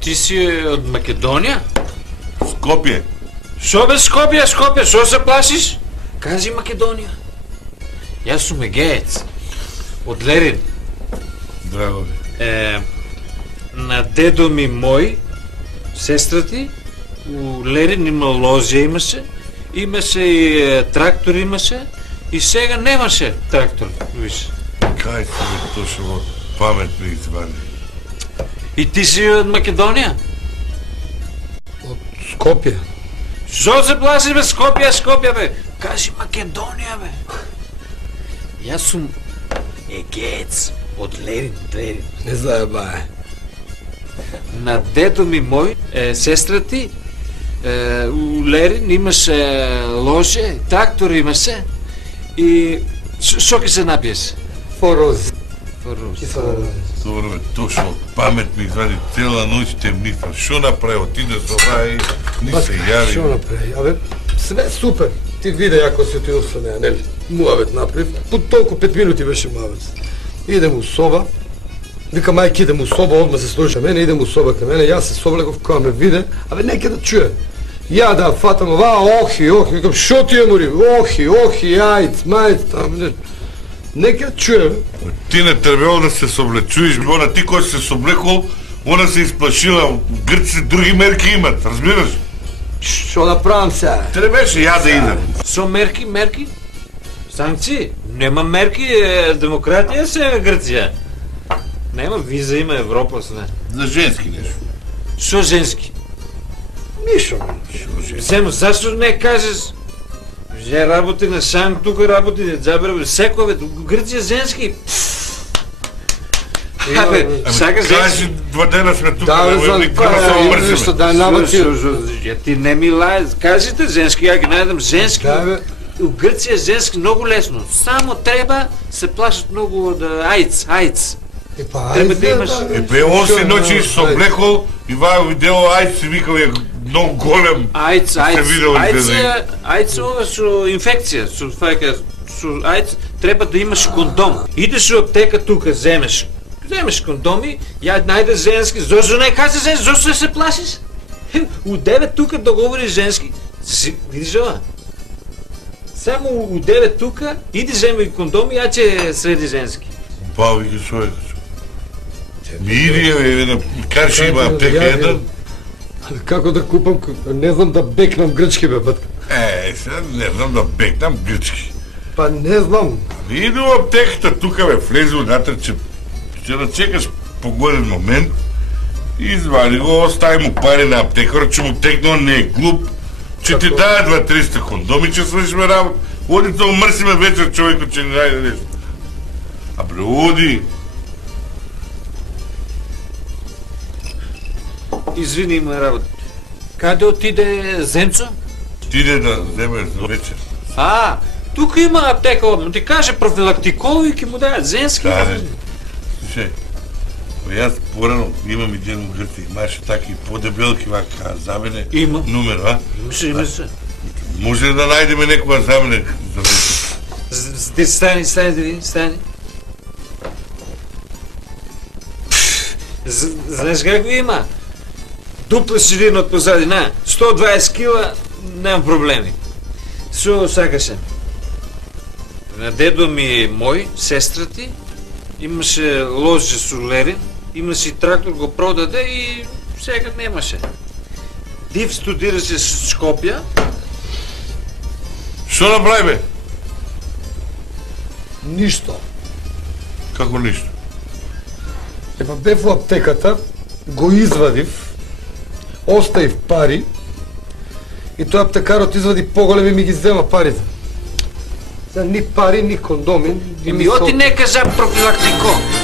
Ти си од Македонија? Скопје. Шо бе Скопје, шо се плашиш? Кажи Македонија. Јас сум егеец. Од Лерин. Драго ми. На дедо ми мој, сестра ти, у Лерин има лозја имаше и трактор имаше, и сега немаше трактор, виж. Кај си бе точно во памет ми извани. И ти си од Македонија? Од Скопје. Шо се плашиш бе Скопје бе? Кажи Македонија бе. Јас сум егеец од Лерин. Не знае бае. На дедо ми мој, сестра ти, у Лерин имаше ложе, трактор имаше и шо ке се напиеш? Фороз. Добро бе, точно памет ми извади цела ноќ темнифа. Шо направи? Отиде со рај, ни се јави. Шо направи? Абе, све супер. Ти виде јако си отидол со неја, нели? Муавет направив. По толку 5 минути беше муавет. Идем у соба. Вика мајки идем у соба, одма се сложи мене, идем у соба кај мене, јас се соблегов кога ме виде, абе неке да чуе. Ја да фатам ова, охи, викам, шо ти е мори? Охи, јајц, мајц, там, неке да чуе. Ти не требало да се соблечуиш, она ти кој се соблекол, она се исплашила, грци други мерки имат, разбираш? Шо направам сега? Требеше ја да идем. Со мерки? Санкции? Нема мерки, демократија се Грција. Нема виза, има Европа, се не. За женски нешто. Шо женски? Нишо. Земо, зашто не кажеш? Же работи на Шанг, тука работи на Джабер, секој бе, Грција женски. Абе, сакаш женски? Кажи, 2 дена сме тука, Да, мрзиме. да набати. Ти не ми лај, кажите женски, ја ги најдам женски. У Грција женски многу лесно. Само треба се плашат многу од ајц. Треба да имаш. Бе, он се ноќи соблекол и ваа видео ајц се викал е многу голем. Ајц ова со инфекција, со ајц треба да имаш кондом. Идеш у аптека тука, земеш кондоми, ја најде женски, зошто не кажеш женски, зошто се плашиш? У 9 тука договори женски, видиш ова? Само у 9 тука, иди земи кондоми, ја ќе среди женски. Бави ги човек. Ми иди, карши има аптека еден. Како да купам, не знам да бекнам грчки бе, батка. Сега не знам да бекнам грчки. Па не знам. Иди у аптеката тука бе, влези унатре, ќе да чекаш погоден момент, извади го, остави му пари на аптекар, че му текне, он не е глуп, че ти даде 2-300 кондоми, че свършиме работа. Оди тоа мрсиме вечер човеко, че не најде нешто. А бре, оди. Извини, има работа. Каде отиде Зенцо? Отиде да земеш за вечер. Тука има аптека, ти каже профилактикови и ќе му дајат женски. Слушај, јас порано имам един у Грција, имаше таки подебелки вака за мене. Има. Номер, Има се. Може ли да најдеме некоја за мене? Ти стани да види, стани. Знаеш како има? Дупла ширина од позади, 120 кила, немам проблеми. Со сакаше. На дедо ми мој, сестра ти, имаше ложе со Лерин, имаше и трактор, го продаде и сега немаше. Див студираше со Скопје. Што направи бе? Ништо. Како ништо? Епа бев во аптеката, го извадив, оставив пари и тој аптекарот извади поголеми и ми ги зема парите. Ни пари, ни кондоми. Оти не кажа профилактико.